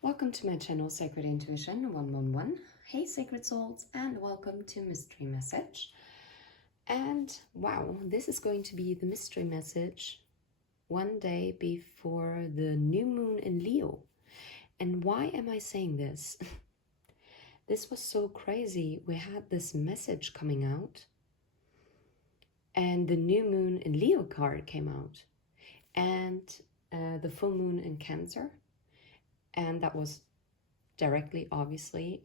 Welcome to my channel Sacred Intuition 111. Hey sacred souls, and welcome to Mystery Message. And wow, this is going to be the mystery message one day before the new moon in Leo. And why am I saying this? This was so crazy. We had this message coming out and the new moon in Leo card came out and the full moon in Cancer. And that was directly, obviously,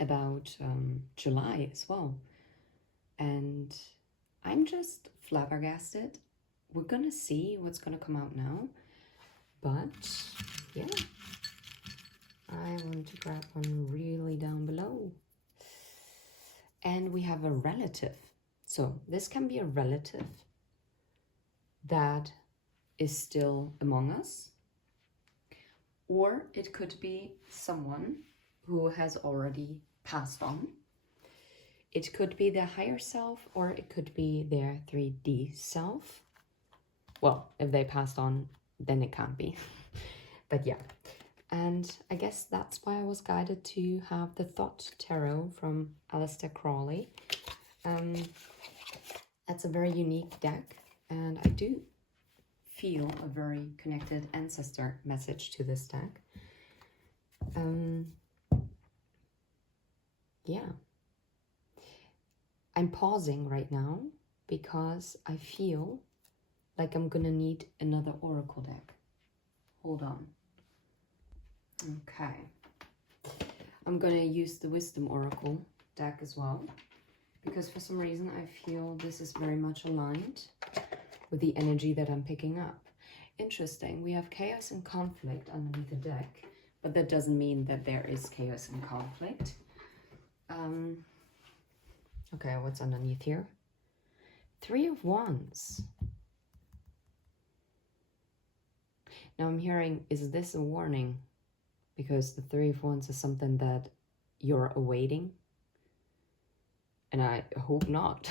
about July as well. And I'm just flabbergasted. We're gonna see what's gonna come out now. But yeah, I want to grab one really down below. And we have a relative. So this can be a relative that is still among us. Or it could be someone who has already passed on. It could be their higher self, or it could be their 3D self. Well, if they passed on, then it can't be. But yeah, and I guess that's why I was guided to have the Thought Tarot from Aleister Crowley. That's a very unique deck, and I do feel a very connected ancestor message to this deck. Yeah. I'm pausing right now because I feel like I'm gonna need another oracle deck. Hold on. Okay. I'm gonna use the Wisdom Oracle deck as well, because for some reason I feel this is very much aligned with the energy that I'm picking up. Interesting, we have chaos and conflict underneath the deck, but that doesn't mean that there is chaos and conflict. Okay, what's underneath here? 3 of Wands. Now I'm hearing, is this a warning? Because the 3 of Wands is something that you're awaiting. And I hope not.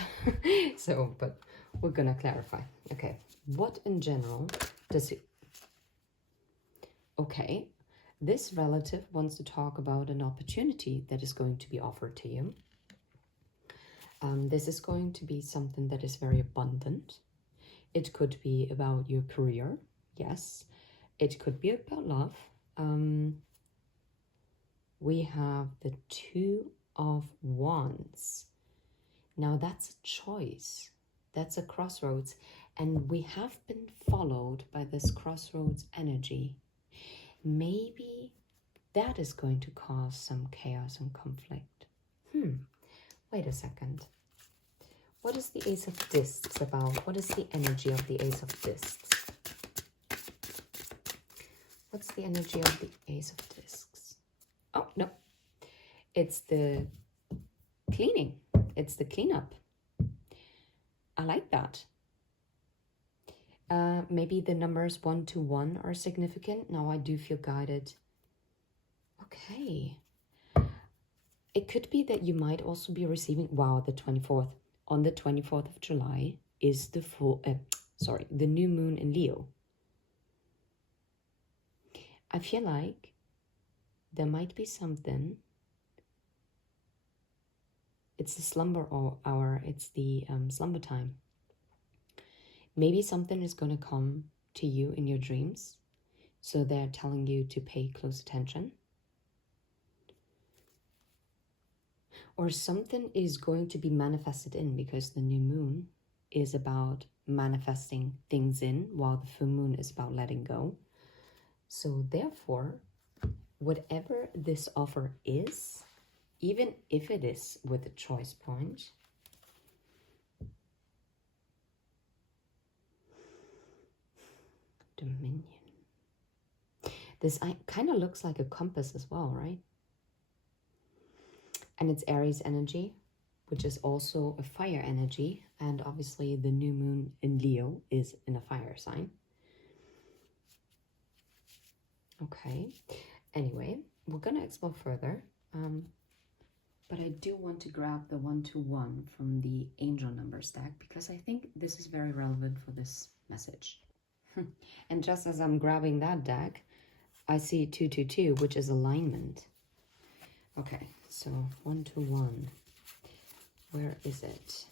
So, but we're gonna clarify. Okay, what in general does it... Okay, this relative wants to talk about an opportunity that is going to be offered to you. This is going to be something that is very abundant. It could be about your career, yes. It could be about love. We have the 2 of Wands. Now that's a choice. That's a crossroads. And we have been followed by this crossroads energy. Maybe that is going to cause some chaos and conflict. Wait a second. What is the Ace of Discs about? What is the energy of the Ace of Discs? What's the energy of the Ace of Discs? Oh, no. It's the cleaning. It's the cleanup. I like that. Maybe the numbers 1 to 1 are significant. Now I do feel guided. Okay. It could be that you might also be receiving, wow, the 24th. On the 24th of July is the the new moon in Leo. I feel like there might be something. It's the slumber hour. It's the slumber time. Maybe something is going to come to you in your dreams. So they're telling you to pay close attention. Or something is going to be manifested in, because the new moon is about manifesting things in, while the full moon is about letting go. So therefore, whatever this offer is, even if it is with a choice point, Dominion. This kind of looks like a compass as well, right? And it's Aries energy, which is also a fire energy. And obviously the new moon in Leo is in a fire sign. Okay. Anyway, we're going to explore further. But I do want to grab the 1 to 1 from the angel numbers deck, because I think this is very relevant for this message. And just as I'm grabbing that deck, I see 222, which is alignment. Okay, so 121. Where is it?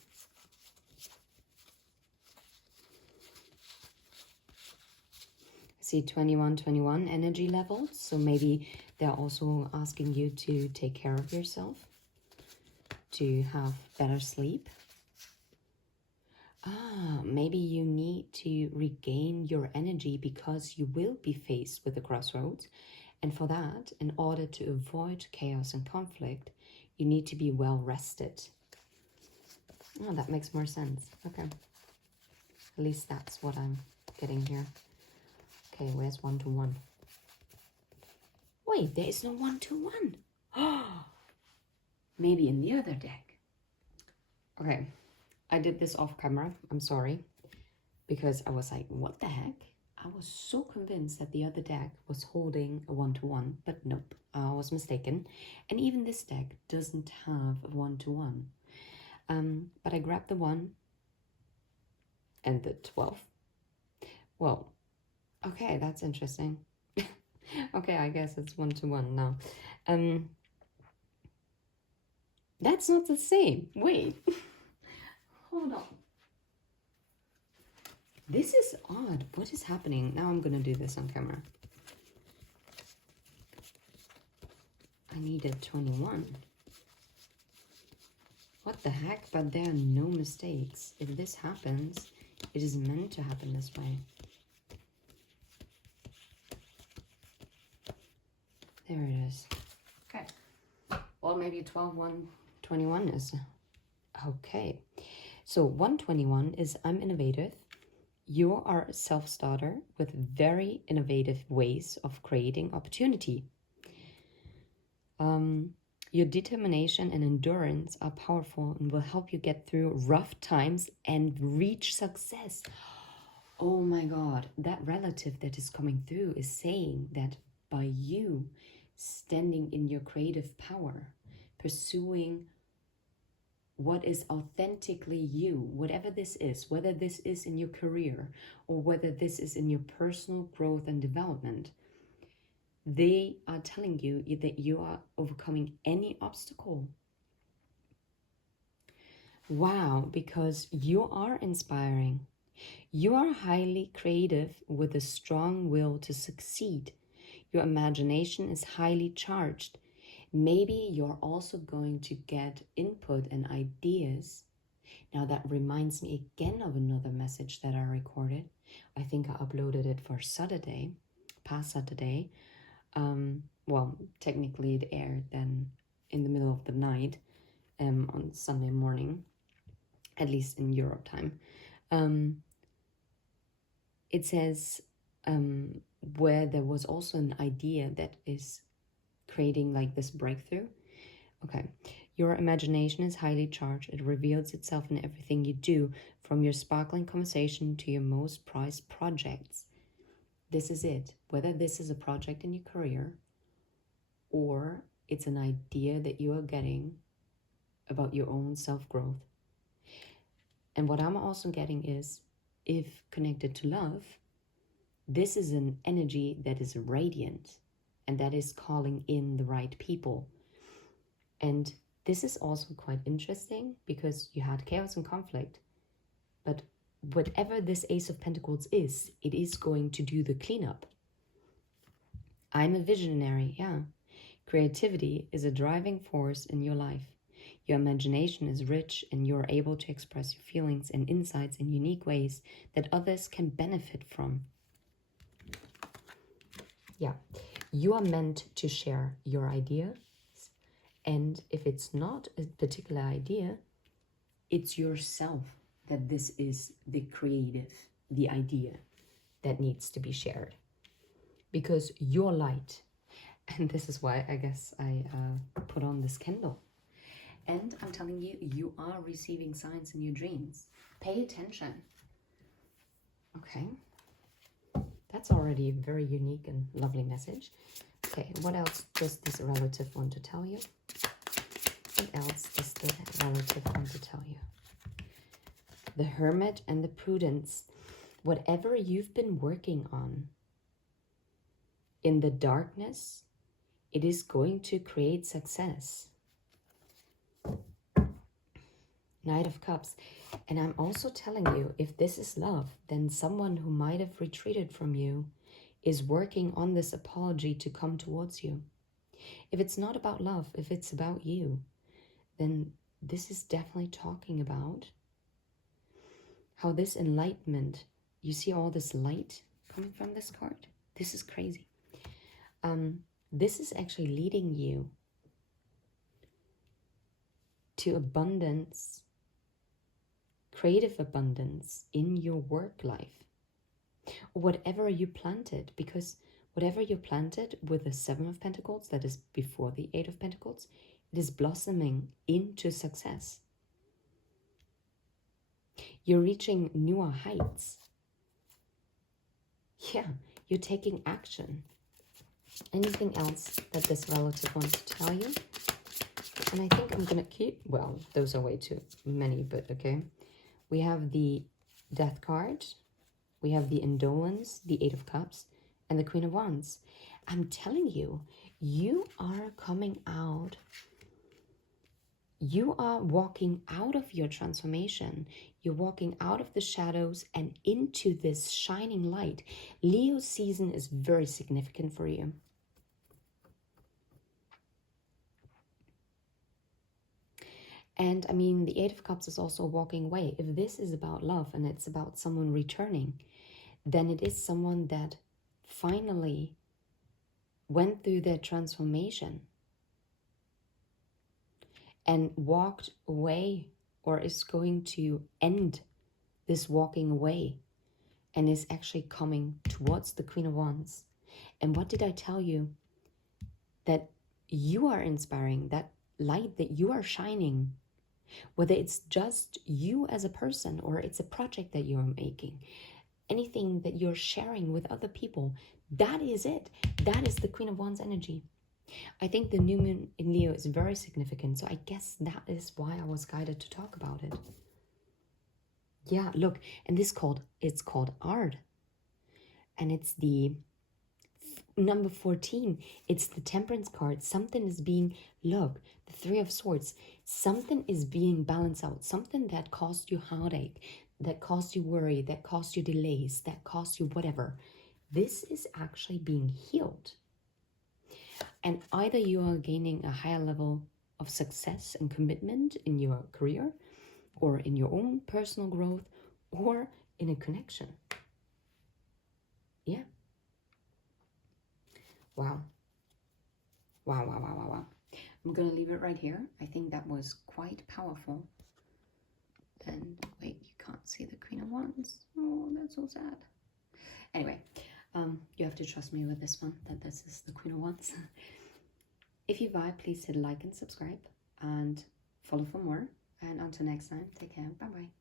I see 2121 energy levels. So maybe they're also asking you to take care of yourself, to have better sleep. Maybe you need to regain your energy because you will be faced with a crossroads. And for that, in order to avoid chaos and conflict, you need to be well rested. Oh, that makes more sense. Okay. At least that's what I'm getting here. Okay, where's 121? Wait, there is no 121. Oh, maybe in the other deck. Okay, I did this off camera. I'm sorry. Because I was like, what the heck? I was so convinced that the other deck was holding a 121, but nope, I was mistaken. And even this deck doesn't have a 121. But I grabbed the 1 and the 12. Well, okay, that's interesting. Okay, I guess it's 121 now. That's not the same. Wait. Hold on. This is odd. What is happening? Now I'm going to do this on camera. I needed 21. What the heck? But there are no mistakes. If this happens, it is meant to happen this way. There it is. Okay. Well, maybe 12, 1, 21 is okay. So 121 is I'm innovative. You are a self-starter with very innovative ways of creating opportunity. Your determination and endurance are powerful and will help you get through rough times and reach success. Oh my God, that relative that is coming through is saying that by you standing in your creative power, pursuing what is authentically you, whatever this is, whether this is in your career or whether this is in your personal growth and development, they are telling you that you are overcoming any obstacle. Wow, because you are inspiring. You are highly creative with a strong will to succeed. Your imagination is highly charged. Maybe you're also going to get input and ideas. Now that reminds me again of another message that I recorded. I think I uploaded it for Saturday, past Saturday. Well, technically it aired then in the middle of the night on Sunday morning, at least in Europe time. It says where there was also an idea that is creating like this breakthrough. Okay, your imagination is highly charged. It reveals itself in everything you do, from your sparkling conversation to your most prized projects. This is it. Whether this is a project in your career or it's an idea that you are getting about your own self-growth. And what I'm also getting is, if connected to love, this is an energy that is radiant and that is calling in the right people. And this is also quite interesting because you had chaos and conflict, but whatever this Ace of Pentacles is, it is going to do the cleanup. I'm a visionary, yeah. Creativity is a driving force in your life. Your imagination is rich and you're able to express your feelings and insights in unique ways that others can benefit from. Yeah, you are meant to share your ideas. And if it's not a particular idea, it's yourself that this is the creative, the idea that needs to be shared. Because your light, and this is why I guess I put on this candle. And I'm telling you, you are receiving signs in your dreams. Pay attention. Okay. That's already a very unique and lovely message. Okay, what else does this relative want to tell you? What else does the relative want to tell you? The Hermit and the Prudence. Whatever you've been working on, in the darkness, it is going to create success. Knight of Cups. And I'm also telling you, if this is love, then someone who might have retreated from you is working on this apology to come towards you. If it's not about love, if it's about you, then this is definitely talking about how this enlightenment, you see all this light coming from this card? This is crazy. This is actually leading you to abundance, creative abundance in your work life, or whatever you planted, because whatever you planted with the Seven of Pentacles, that is before the Eight of Pentacles, it is blossoming into success. You're reaching newer heights. Yeah, you're taking action. Anything else that this relative wants to tell you? And I think I'm going to keep, well, those are way too many, but okay. We have the Death card. We have the Indolence, the Eight of Cups, and the Queen of Wands. I'm telling you, you are coming out. You are walking out of your transformation. You're walking out of the shadows and into this shining light. Leo season is very significant for you. And I mean, the Eight of Cups is also walking away. If this is about love and it's about someone returning, then it is someone that finally went through their transformation and walked away, or is going to end this walking away and is actually coming towards the Queen of Wands. And what did I tell you? That you are inspiring, that light that you are shining, whether it's just you as a person or it's a project that you're making, anything that you're sharing with other people, that is it. That is the Queen of Wands energy. I think the new moon in Leo is very significant, so I guess that is why I was guided to talk about it. Yeah, look, and it's called art. And it's the number 14. It's the Temperance card. Something is being, look, the Three of Swords. Something is being balanced out. Something that caused you heartache, that caused you worry, that caused you delays, that caused you whatever. This is actually being healed. And either you are gaining a higher level of success and commitment in your career, or in your own personal growth, or in a connection. Yeah. Wow. Wow, wow, wow, wow, wow. I'm going to leave it right here. I think that was quite powerful. And wait, you can't see the Queen of Wands. Oh, that's so sad. Anyway, you have to trust me with this one, that this is the Queen of Wands. If you vibe, please hit like and subscribe and follow for more. And until next time, take care. Bye-bye.